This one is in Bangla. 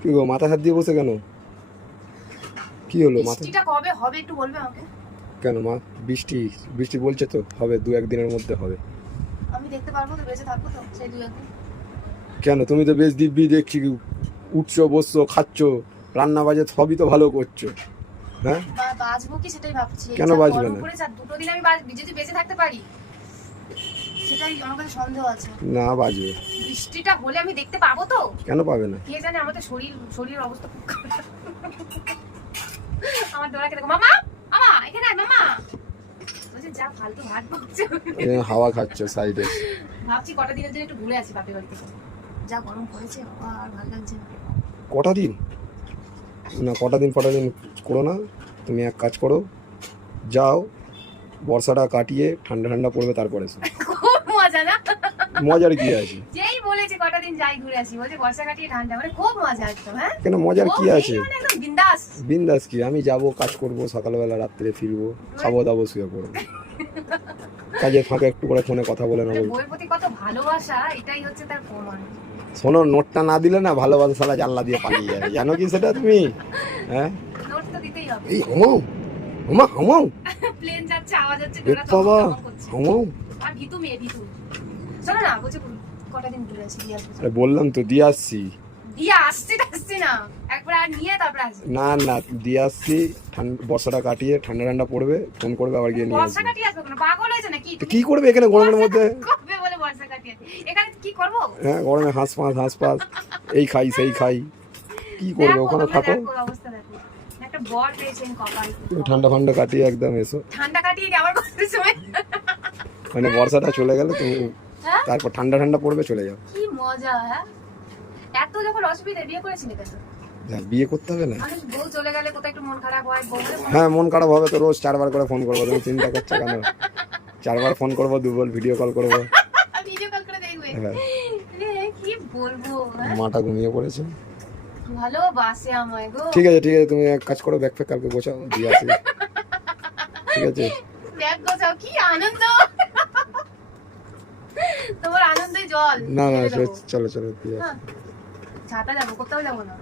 কি গো মাথা হাত দিয়ে বসে কেন? কি হলো মাথা? বৃষ্টিটা কবে হবে একটু বলবে আমাকে? কেন মা বৃষ্টি বৃষ্টি বলছে তো হবে দু একদিনের মধ্যে হবে। আমি দেখতে পারব তো বেঁচে থাকব তো সেই দু একদিন। কেন? তুমি তো বেশ দিব্যি দেখছি উঠছো বসছো খাচ্ছ রান্না বাজে সবই তো ভালো করছ। হ্যাঁ? বা- বাঁচবো কি সেটাই ভাবছি। কেন বাঁচবে না? দুটো দিন আমি যদি বেঁচে থাকতে পারি? সেটাই আমার কাছে সন্দেহ আছে। না বাজবে। বৃষ্টিটা হলে আমি দেখতে পাবো তো? কেন পাবে না? কে জানে আমাদের শরীর শরীরের অবস্থা খুব খারাপ। আমার মামা মামা এখানে আয় মামা। যা ফালতু ভাত বকছে। হাওয়া খাচ্ছ সাইডে। ভাবছি কটা দিনের জন্য একটু ঘুরে আসি বাপের বাড়িতে যা গরম পড়েছে আর ভালো লাগছে কটা দিন? না কটা দিন কটা দিন করো না। তুমি এক কাজ করো যাও বর্ষাটা কাটিয়ে ঠান্ডা ঠান্ডা পড়বে তারপরে মজার কি আছে? যেই বলেছে কটা দিন যাই ঘুরে আসি বলছে বর্ষা কাটিয়ে ঠান্ডা মানে খুব মজা একদম হ্যাঁ? কেন মজার কি আছে? মানে বিন্দাস। বিন্দাস কি? আমি যাব কাজ করব সকালবেলা রাত্রে ফিরবো খাব দাবো শুয়ে পড়ব। কাজের ফাঁকে একটু করে ফোনে কথা বলে নেব। বইয়ের প্রতি কত ভালোবাসা এটাই হচ্ছে তার প্রমাণ। শোনো নোটটা না দিলে না ভালোবাসা সালা জানলা দিয়ে পালিয়ে যাবে জানো কি সেটা তুমি? হ্যাঁ? নোট তো দিতেই হবে। এই হামাও হামা হামাও। প্লেন যাচ্ছে আওয়াজ হচ্ছে বাবা। হামাও। আর ভিতু মেয়ে ভিতু। শোনো না বলছে কটা দিন ঘুরে আসি দিয়ে আসব আরে বললাম তো দিয়ে আসছি। দিয়ে আসছি আসছি না। একবার আর নিয়ে তারপরে আসব। না না দিয়ে আসছি ঠান্ডা বর্ষাটা কাটিয়ে ঠান্ডা ঠান্ডা পড়বে ফোন করবে আবার গিয়ে নিয়ে বর্ষা আসবে। কাটিয়ে আসব কেন? পাগল হয়েছে নাকি? কি করবে এখানে গরমের মধ্যে? করবে বলে বর্ষা কাটিয়ে এখানে কি করব? হ্যাঁ গরমে হাঁস হাঁস এই খাই সেই খাই। কি করবে ওখানে তোমরা থাকো। অবস্থা দেখো। একটা বর পেয়েছেন কপাল তুমি ঠান্ডা ফান্ডা কাটিয়ে একদম এসো। ঠান্ডা কাটিয়ে আবার কত সময় মানে বর্ষাটা চলে গেলে তুমি? তারপর ঠান্ডা ঠান্ডা পড়বে চলে যাও। কি মজা হ্যাঁ? এত যখন অসুবিধা বিয়ে করেছিলে কেন যা, বিয়ে করতে হবে না। চলে গেলে কোথায় একটু মন খারাপ হয় হ্যাঁ মন খারাপ হবে তো রোজ চারবার করে ফোন করব তুমি চিন্তা করছ কেন? চারবার ফোন করব দুবার ভিডিও কল করব। ভিডিও কল করে দেখবে হ্যাঁ। কি বলব হ্যাঁ? মাটা ঘুমিয়ে পড়েছে। ভালোবাসে আমায় গো। ঠিক আছে ঠিক আছে তুমি এক কাজ করো ব্যাগ ফ্যাগ কালকে গোছাও দিয়ে আসি। ঠিক আছে? দেখ গোছাও কি আনন্দ! তোমার আনন্দে জল। না না চলো চলো দিয়ে হ্যাঁ। ছাতা যাব কোথাও যাব না।